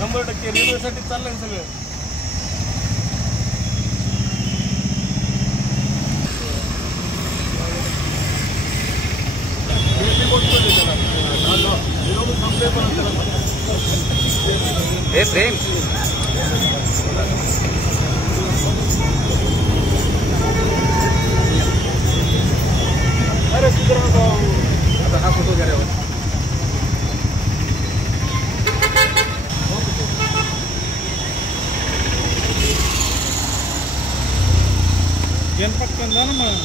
100% रेल्वेसाठी चाललंय सगळं. हे प्रेम अरे आता हा फोटो घ्या. पटकन जा ना मग.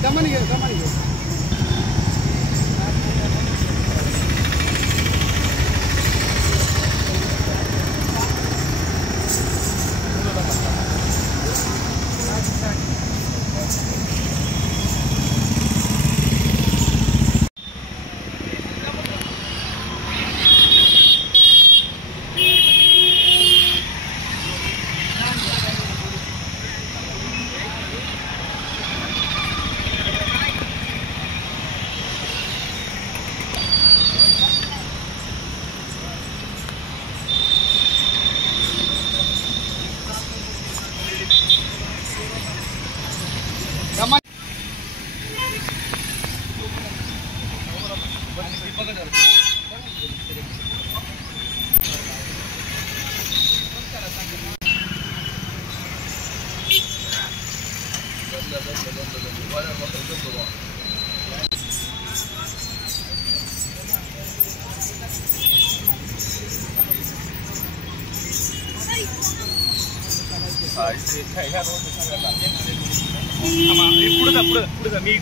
दमानी घेऊ. पुढे जा मी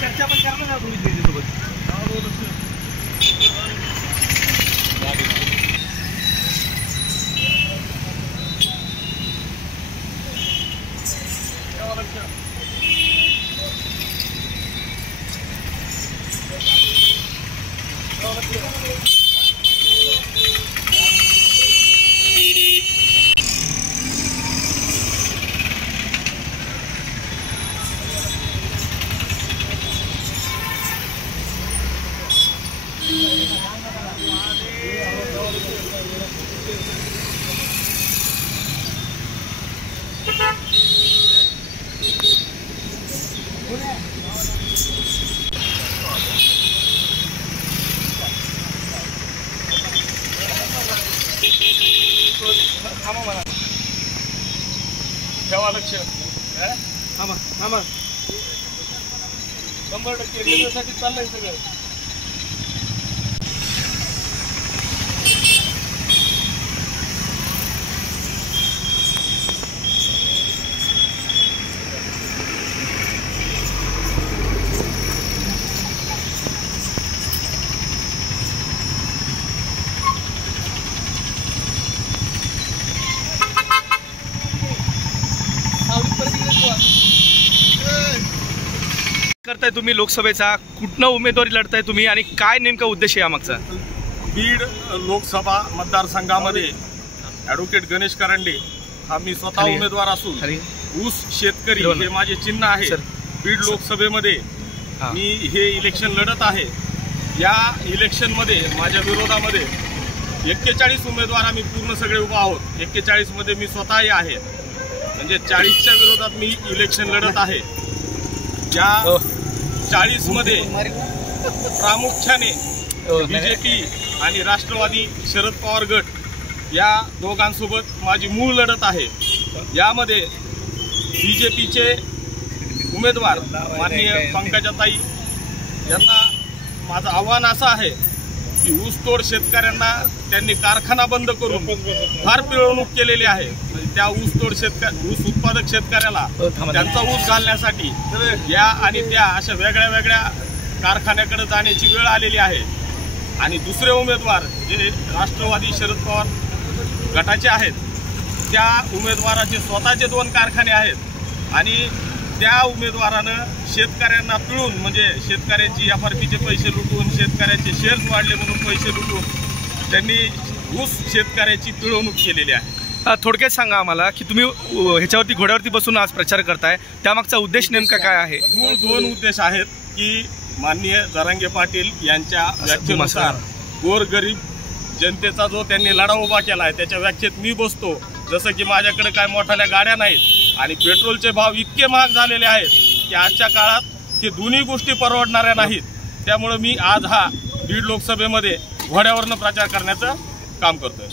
चर्चा पण करणार ना तुम्ही सोबत. ठेवा लक्ष. 100% रेल्वेसाठी चाललंय सगळं. करताय तुम्ही लोकसभेचा, कुठनं उमेदवारी लढताय तुम्ही आणि काय नेमका उद्देश आहे यामागचा? बीड लोकसभा मतदारसंघामध्ये ॲडव्होकेट गणेश करंडे हा मी स्वतः उमेदवार असून ऊस शेतकरी हे माझे चिन्ह आहे. बीड लोकसभेमध्ये मी हे इलेक्शन लढत आहे. या इलेक्शनमध्ये माझ्या विरोधामध्ये 41 उमेदवार आम्ही पूर्ण सगळे उभा आहोत. 41 मध्ये मी स्वतःही आहे, म्हणजे 40च्या विरोधात मी इलेक्शन लढत आहे. या 40 मध्ये प्रामुख्याने बीजेपी आणि राष्ट्रवादी शरद पवार गट या दोघांसोबत माझी मूळ लढत आहे. यामध्ये बीजेपीचे उमेदवार माननीय पंकजाताई यांना माझं आव्हान असं आहे की ऊसतोड शेतकऱ्यांना त्यांनी कारखाना बंद करून फार पिळवणूक केलेली आहे. त्या ऊस उत्पादक शेतकऱ्याला त्यांचा ऊस घालण्यासाठी या आणि त्या अशा वेगळ्या वेगळ्या कारखान्याकडे जाण्याची वेळ आलेली आहे. आणि दुसरे उमेदवार जे राष्ट्रवादी शरद पवार गटाचे आहेत, त्या उमेदवाराचे स्वतःचे 2 कारखाने आहेत आणि त्या उमेदवारानं शेतकऱ्यांना पिळून, म्हणजे शेतकऱ्यांची FRPचे पैसे लुटून, शेतकऱ्यांचे शेअर्स वाढले म्हणून पैसे लुटून त्यांनी ऊस शेतकऱ्याची पिळवणूक केलेली आहे. थोडक्यात सांगा आम्हाला की तुम्ही ह्याच्यावरती घोड्यावरती बसून आज प्रचार करताय, त्यामागचा उद्देश नेमका काय आहे? मूळ 2 उद्देश आहेत की माननीय जरांगे पाटील यांच्या व्याख्येनुसार गोरगरीब जनतेचा जो त्यांनी लढा उभा केला आहे त्याच्या व्याख्येत मी बसतो. जसं की माझ्याकडे काय मोठ्या गाड्या नाहीत आणि पेट्रोलचे भाव इतके महाग झालेले आहेत की आजच्या काळात हे दोन्ही गोष्टी परवडणाऱ्या नाहीत. त्यामुळे मी आज हा बीड लोकसभेमध्ये घोड्यावरनं प्रचार करण्याचं काम करतोय.